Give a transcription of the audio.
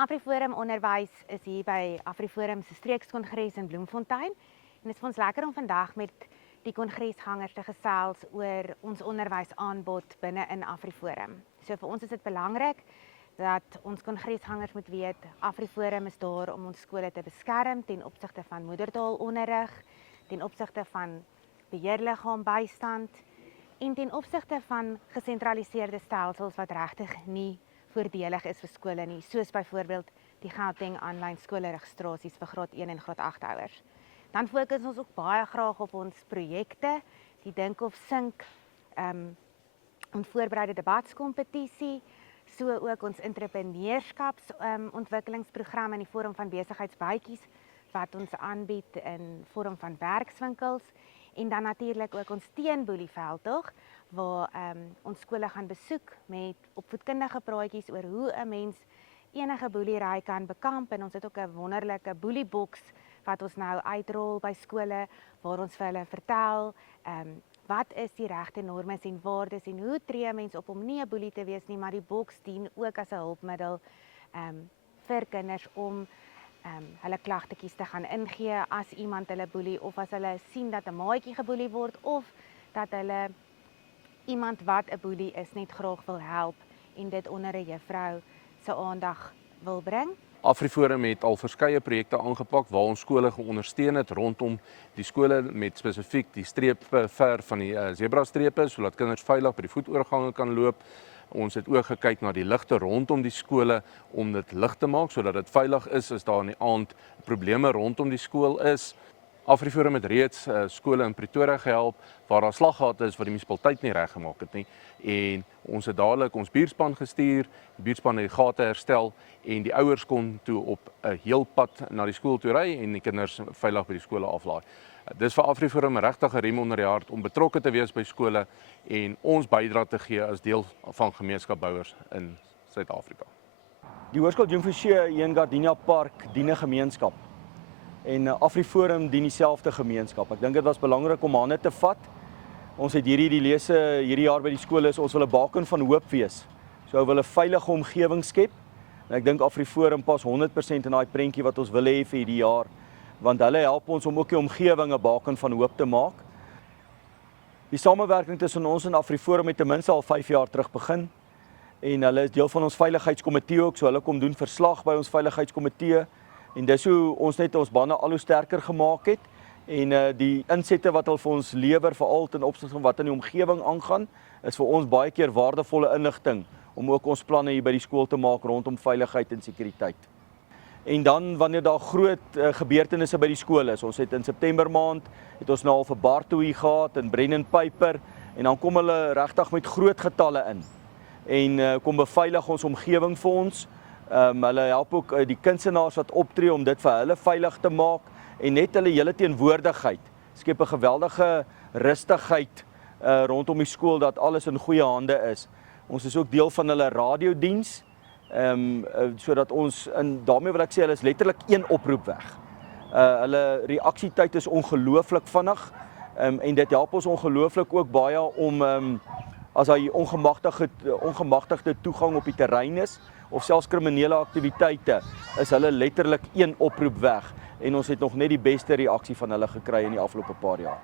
AfriForum Onderwys is hier by AfriForum se streekskongres in Bloemfontein. En dit is vir ons lekker om vandag met die kongresgangers te gesels oor ons onderwysaanbod binne in AfriForum. So vir ons is dit belangrik dat ons kongresgangers moet weet, AfriForum is daar om ons skole te beskerm ten opsigte van moedertaalonderrig, ten opsigte van beheerliggaam bystand en ten opsigte van gesentraliseerde stelsels wat regtig nie voordelig is vir skole nie, soos byvoorbeeld die Gauteng aanlyn skoolregistrasies vir graad 1 en graad 8 ouers. Dan fokus ons ook baie graag op ons projekte, die Dink of Sink voorbereide debatskompetisie, so ook ons entrepreneurskaps ontwikkelingsprogram in die vorm van besigheidsbytjies wat ons aanbied in vorm van werkswinkels en dan natuurlik ook ons teenboelieveldtog waar ons skole gaan besoek met opvoedkundige praatjies oor hoe 'n mens enige boelery kan bekamp en ons het ook 'n wonderlike boelieboks wat ons nou uitrol by skole waar ons vir hulle vertel wat is die regte normes en waardes en hoe tree mens op om nie 'n boelie te wees nie, maar die boks dien ook as 'n hulpmiddel vir kinders om hulle klagtetjies te gaan ingee as iemand hulle boelie of as hulle sien dat 'n maatjie geboelie word of dat hulle iemand wat 'n boelie is net graag wil help en dit onder 'n juffrou se aandag wil bring. AfriForum het al verskeie projekte aangepak waar ons skole geondersteun het rondom die skole met spesifiek die strepe ver van die zebrastrepe sodat kinders veilig by die voetoorgange kan loop. Ons het ook gekyk na die ligte rondom die skole om dit lig te maak sodat dit veilig is as daar in die aand probleme rondom die skool is. AfriForum het reeds skole in Pretoria gehelp waar daar slaggate is wat die munisipaliteit nie reggemaak het nie en ons het dadelik ons buurspan gestuur, die buurspan het die gate herstel en die ouers kon toe op 'n heel pad na die skool toe ry en die kinders veilig by die skole aflaai. Dis vir AfriForum regtig 'n riem onder die hart om betrokke te wees by skole en ons bydra te gee as deel van gemeenskapbouers in Suid-Afrika. Die Hoërskool Jung Forshey hier in Gardenia Park dien 'n gemeenskap. En AfriForum dien dieselfde gemeenskap. Ek dink dit was belangrik om hande te vat. Ons het die lese hierdie jaar by die skool is, ons wil 'n baken van hoop wees. So ons wil 'n veilige omgewing skep. En ek dink AfriForum pas 100% in daai prentjie wat ons wil hê vir hierdie jaar, want hulle help ons om ook die omgewing 'n baken van hoop te maak. Die samewerking tussen ons en AfriForum het ten minste al 5 jaar terug begin. En hulle is deel van ons veiligheidskomitee ook, so hulle kom doen verslag by ons veiligheidskomitee. En dis hoe ons net ons bande al hoe sterker gemaak het en die insette wat hulle vir ons lewer veral ten opsigte van wat in die omgewing aangaan is vir ons baie keer waardevolle inligting om ook ons planne hier by die skool te maak rondom veiligheid en sekuriteit. En dan wanneer daar groot gebeurtenisse by die skool is, ons het in September maand het ons nou al vir Bartoe gehad en Brennan Piper en dan kom hulle regtig met groot getalle in en kom beveilig ons omgewing vir ons. Hulle help ook die kunstenaars wat optree om dit vir hulle veilig te maak en net hulle hele teenwoordigheid skep 'n geweldige rustigheid rondom die skool dat alles in goeie hande is. Ons is ook deel van hulle radiodiens sodat ons daarmee wil ek sê hulle is letterlik een oproep weg. Hulle reaksietyd is ongelooflik vinnig en dit help ons ongelooflik ook baie om as hy ongemagtigde toegang op die terrein is of selfs kriminele aktiwiteite, is hulle letterlik een oproep weg en ons het nog net die beste reaksie van hulle gekry in die afgelope paar jaar.